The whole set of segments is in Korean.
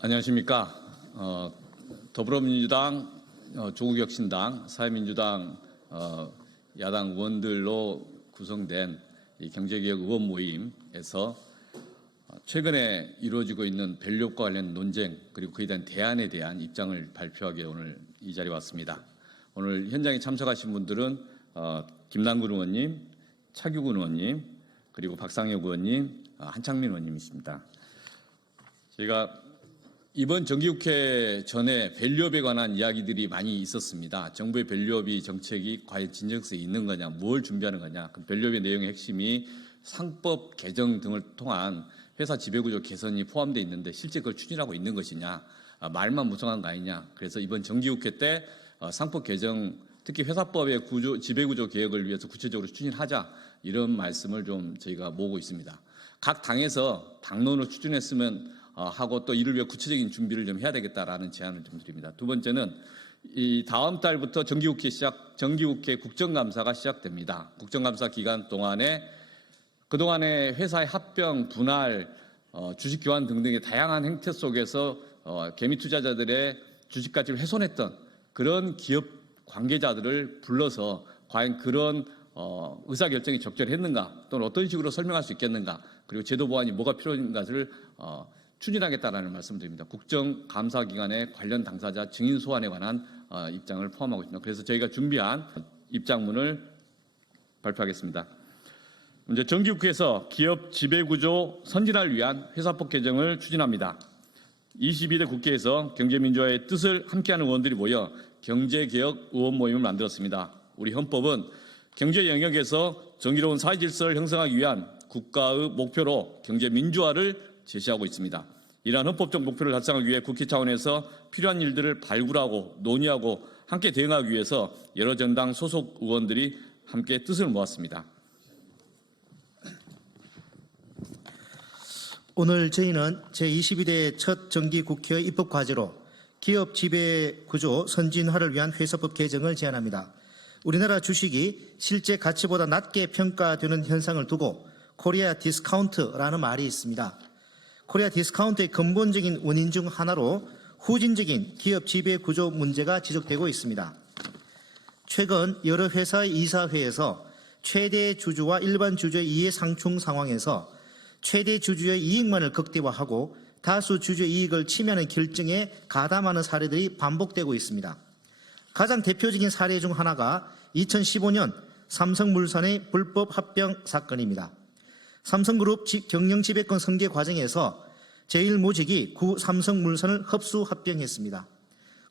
안녕하십니까. 어, 더불어민주당, 어, 조국혁신당, 사회민주당 어, 야당 의원들로 구성된 이 경제개혁 의원 모임에서 어, 최근에 이루어지고 있는 밸류업과 관련 논쟁 그리고 그에 대한 대안에 대한 입장을 발표하기 위해 오늘 이 자리에 왔습니다. 오늘 현장에 참석하신 분들은 어, 김남근 의원님, 차규근 의원님, 그리고 박상혁 의원님, 어, 한창민 의원님이십니다. 저희가 이번 정기국회 전에 밸류업에 관한 이야기들이 많이 있었습니다. 정부의 밸류업이 정책이 과연 진정성이 있는 거냐, 뭘 준비하는 거냐. 그 밸류업의 내용의 핵심이 상법 개정 등을 통한 회사 지배구조 개선이 포함되어 있는데 실제 그걸 추진하고 있는 것이냐, 아, 말만 무성한 거 아니냐. 그래서 이번 정기국회 때 어, 상법 개정, 특히 회사법의 구조, 지배구조 개혁을 위해서 구체적으로 추진하자 이런 말씀을 좀 저희가 모으고 있습니다. 각 당에서 당론을 추진했으면 어, 하고 또 이를 위해 구체적인 준비를 좀 해야 되겠다라는 제안을 좀 드립니다. 두 번째는 이 다음 달부터 정기국회 시작, 정기국회 국정감사가 시작됩니다. 국정감사 기간 동안에 그동안의 회사의 합병, 분할, 어, 주식 교환 등등의 다양한 행태 속에서 어, 개미 투자자들의 주식 가치를 훼손했던 그런 기업 관계자들을 불러서 과연 그런 어, 의사 결정이 적절했는가 또는 어떤 식으로 설명할 수 있겠는가 그리고 제도 보완이 뭐가 필요한가를 어, 추진하겠다라는 말씀드립니다. 국정감사 기간에 관련 당사자 증인 소환에 관한 어, 입장을 포함하고 있습니다. 그래서 저희가 준비한 입장문을 발표하겠습니다. 이제 정기국회에서 기업 지배구조 선진화를 위한 회사법 개정을 추진합니다. 22대 국회에서 경제민주화의 뜻을 함께하는 의원들이 모여 경제개혁 의원 모임을 만들었습니다. 우리 헌법은 경제 영역에서 정의로운 사회 질서를 형성하기 위한 국가의 목표로 경제민주화를 제시하고 있습니다. 이러한 헌법적 목표를 달성하기 위해 국회 차원에서 필요한 일들을 발굴하고 논의하고 함께 대응하기 위해서 여러 정당 소속 의원들이 함께 뜻을 모았습니다. 오늘 저희는 제22대 첫 정기 국회 입법 과제로 기업 지배 구조 선진화를 위한 회사법 개정을 제안합니다. 우리나라 주식이 실제 가치보다 낮게 평가되는 현상을 두고 코리아 디스카운트라는 말이 있습니다. 코리아 디스카운트의 근본적인 원인 중 하나로 후진적인 기업 지배 구조 문제가 지적되고 있습니다. 최근 여러 회사의 이사회에서 최대 주주와 일반 주주의 이해 상충 상황에서 최대 주주의 이익만을 극대화하고 다수 주주의 이익을 침해하는 결정에 가담하는 사례들이 반복되고 있습니다. 가장 대표적인 사례 중 하나가 2015년 삼성물산의 불법 합병 사건입니다. 삼성그룹 경영 지배권 승계 과정에서 제1모직이 구 삼성물산을 흡수 합병했습니다.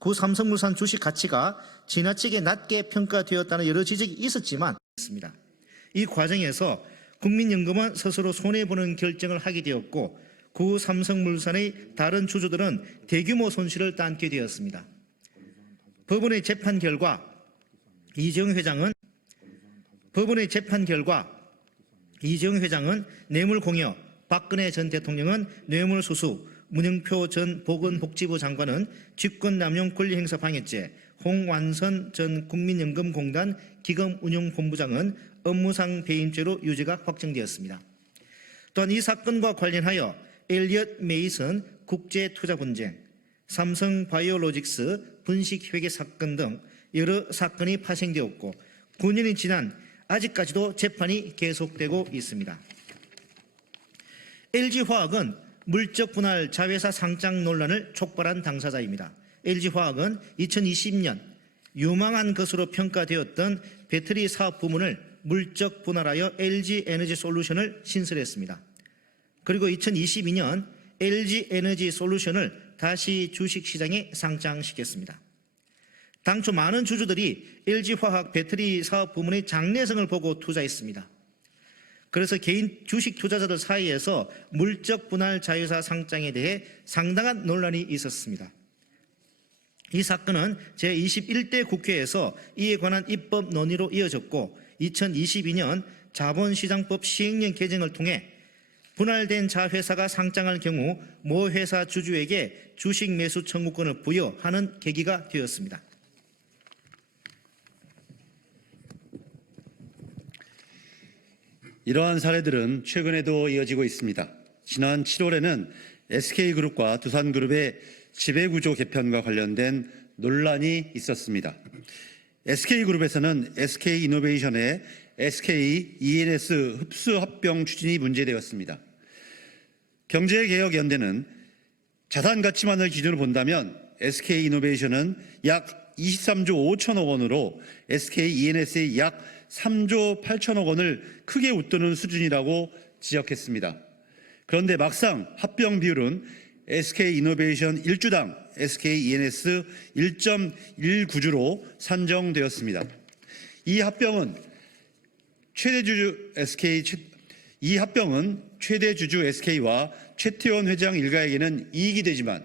구 삼성물산 주식 가치가 지나치게 낮게 평가되었다는 여러 지적이 있었지만 있습니다. 이 과정에서 국민연금은 스스로 손해보는 결정을 하게 되었고 구 삼성물산의 다른 주주들은 대규모 손실을担게 되었습니다. 법원의 재판 결과 이재용 회장은 법원의 재판 결과 이재용 회장은 뇌물 공여, 박근혜 전 대통령은 뇌물 수수, 문영표 전 보건복지부 장관은 직권남용 권리행사 방해죄, 홍완선 전 국민연금공단 기금운용본부장은 업무상 배임죄로 유죄가 확정되었습니다. 또한 이 사건과 관련하여 엘리엇 메이슨 국제투자 분쟁, 삼성 바이오로직스 분식회계 사건 등 여러 사건이 파생되었고 9년이 지난 아직까지도 재판이 계속되고 있습니다. LG화학은 물적 분할 자회사 상장 논란을 촉발한 당사자입니다. LG화학은 2020년 유망한 것으로 평가되었던 배터리 사업 부문을 물적 분할하여 LG에너지 솔루션을 신설했습니다. 그리고 2022년 LG에너지 솔루션을 다시 주식시장에 상장시켰습니다. 당초 많은 주주들이 LG화학 배터리 사업 부문의 장래성을 보고 투자했습니다. 그래서 개인 주식 투자자들 사이에서 물적 분할 자회사 상장에 대해 상당한 논란이 있었습니다. 이 사건은 제21대 국회에서 이에 관한 입법 논의로 이어졌고 2022년 자본시장법 시행령 개정을 통해 분할된 자회사가 상장할 경우 모 회사 주주에게 주식 매수 청구권을 부여하는 계기가 되었습니다. 이러한 사례들은 최근에도 이어지고 있습니다. 지난 7월에는 SK그룹과 두산그룹의 지배구조 개편과 관련된 논란이 있었습니다. SK그룹에서는 SK이노베이션의 SK ENS 흡수 합병 추진이 문제되었습니다. 경제개혁연대는 자산 가치만을 기준으로 본다면 SK이노베이션은 약 23조 5천억 원으로 SK ENS의 약 3조 8천억 원을 크게 웃도는 수준이라고 지적했습니다. 그런데 막상 합병 비율은 SK 이노베이션 1주당 SK ENS 1.19주로 산정되었습니다. 이 합병은 최대 주주 SK 최- 이 합병은 최대 주주 SK와 최태원 회장 일가에게는 이익이 되지만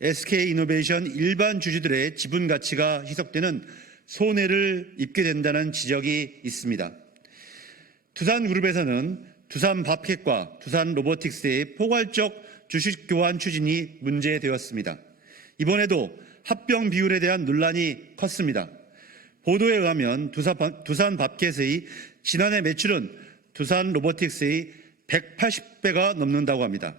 SK 이노베이션 일반 주주들의 지분 가치가 희석되는 손해를 입게 된다는 지적이 있습니다. 두산그룹에서는 두산 밥캣과 두산 로보틱스의 포괄적 주식 교환 추진이 문제되었습니다. 이번에도 합병 비율에 대한 논란이 컸습니다. 보도에 의하면 두산, 밥캣의 지난해 매출은 두산 로보틱스의 180배가 넘는다고 합니다.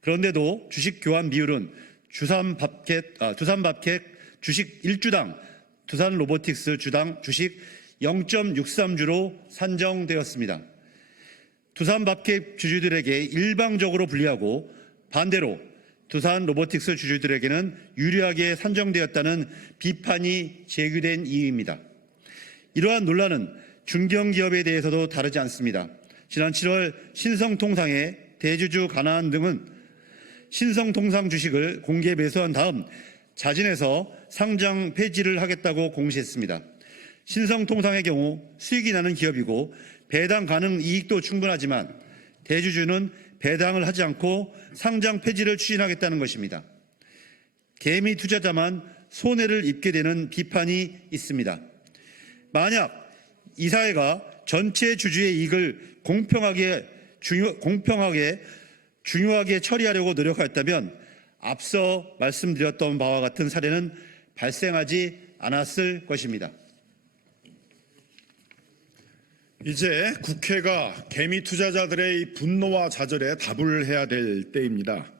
그런데도 주식 교환 비율은 주산 밥캣, 아, 두산 밥캣 주식 1주당 두산 로보틱스 주당 주식 0.63주로 산정되었습니다. 두산 밥캣 주주들에게 일방적으로 불리하고 반대로 두산 로보틱스 주주들에게는 유리하게 산정되었다는 비판이 제기된 이유입니다. 이러한 논란은 중견기업에 대해서도 다르지 않습니다. 지난 7월 신성통상의 대주주 가나안 등은 신성통상 주식을 공개 매수한 다음 자진해서 상장 폐지를 하겠다고 공시했습니다. 신성통상의 경우 수익이 나는 기업이고 배당 가능 이익도 충분하지만 대주주는 배당을 하지 않고 상장 폐지를 추진하겠다는 것입니다. 개미 투자자만 손해를 입게 되는 비판이 있습니다. 만약 이사회가 전체 주주의 이익을 공평하게 중요, 공평하게 중요하게 처리하려고 노력하였다면 앞서 말씀드렸던 바와 같은 사례는 발생하지 않았을 것입니다. 이제 국회가 개미 투자자들의 이 분노와 좌절에 답을 해야 될 때입니다.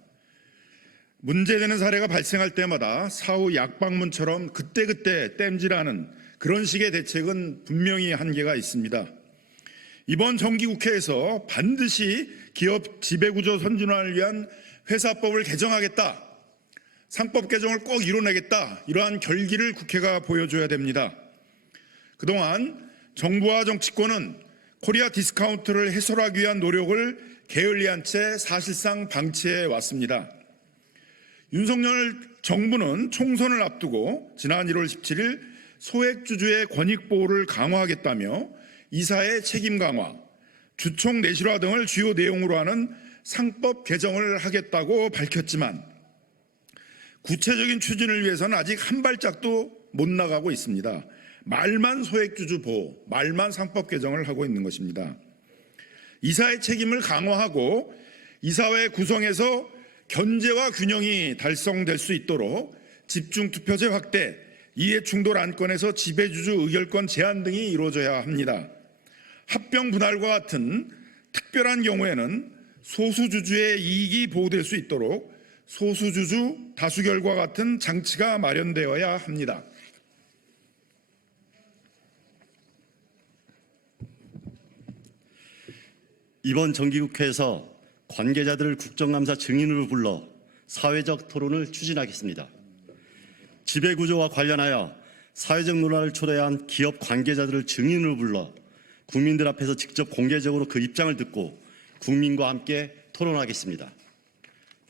문제되는 사례가 발생할 때마다 사후 약방문처럼 그때그때 땜질하는 그런 식의 대책은 분명히 한계가 있습니다. 이번 정기국회에서 반드시 기업 지배구조 선진화를 위한 회사법을 개정하겠다. 상법 개정을 꼭 이뤄내겠다. 이러한 결기를 국회가 보여줘야 됩니다. 그동안 정부와 정치권은 코리아 디스카운트를 해소하기 위한 노력을 게을리한 채 사실상 방치해 왔습니다. 윤석열 정부는 총선을 앞두고 지난 1월 17일 소액주주의 권익 보호를 강화하겠다며 이사의 책임 강화, 주총 내실화 등을 주요 내용으로 하는 상법 개정을 하겠다고 밝혔지만 구체적인 추진을 위해서는 아직 한 발짝도 못 나가고 있습니다. 말만 소액주주 보호, 말만 상법 개정을 하고 있는 것입니다. 이사의 책임을 강화하고 이사회 구성에서 견제와 균형이 달성될 수 있도록 집중 투표제 확대, 이해 충돌 안건에서 지배주주 의결권 제한 등이 이루어져야 합니다. 합병 분할과 같은 특별한 경우에는 소수주주의 이익이 보호될 수 있도록 소수주주 다수결과 같은 장치가 마련되어야 합니다. 이번 정기국회에서 관계자들을 국정감사 증인으로 불러 사회적 토론을 추진하겠습니다. 지배구조와 관련하여 사회적 논란을 초래한 기업 관계자들을 증인으로 불러 국민들 앞에서 직접 공개적으로 그 입장을 듣고 국민과 함께 토론하겠습니다.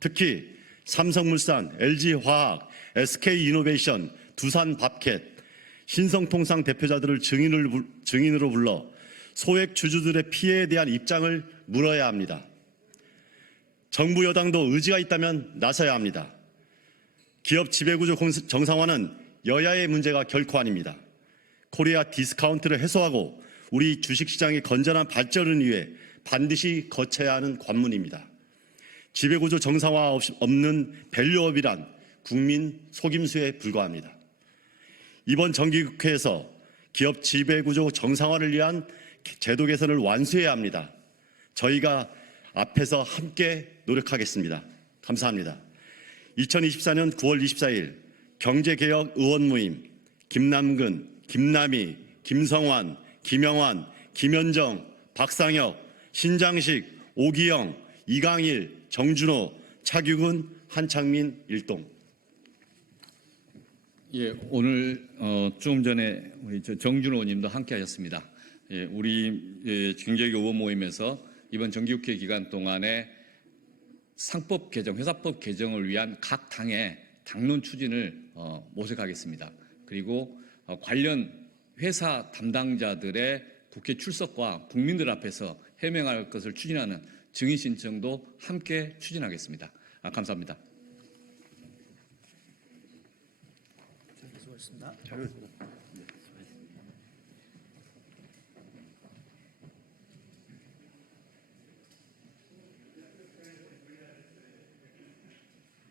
특히 삼성물산, LG화학, SK이노베이션, 두산밥켓, 신성통상 대표자들을 증인을, 불- 증인으로 불러 소액 주주들의 피해에 대한 입장을 물어야 합니다. 정부 여당도 의지가 있다면 나서야 합니다. 기업 지배구조 공- 정상화는 여야의 문제가 결코 아닙니다. 코리아 디스카운트를 해소하고 우리 주식시장의 건전한 발전을 위해 반드시 거쳐야 하는 관문입니다. 지배구조 정상화 없- 없는 밸류업이란 국민 속임수에 불과합니다. 이번 정기국회에서 기업 지배구조 정상화를 위한 제도 개선을 완수해야 합니다. 저희가 앞에서 함께 노력하겠습니다. 감사합니다. 2024년 9월 24일 경제개혁 의원 모임 김남근, 김남희, 김성환, 김영환, 김현정, 박상혁, 신장식, 오기영, 이강일, 정준호, 차규근, 한창민, 일동. 예, 오늘 어, 조금 전에 우리 저 정준호 의원님도 함께하셨습니다. 예, 우리 예, 경제개혁 의원 모임에서 이번 정기국회 기간 동안에 상법 개정, 회사법 개정을 위한 각 당의 당론 추진을 어, 모색하겠습니다. 그리고 어, 관련 회사 담당자들의 국회 출석과 국민들 앞에서 해명할 것을 추진하는 증인 신청도 함께 추진하겠습니다. 아, 감사합니다. 수고하셨습니다.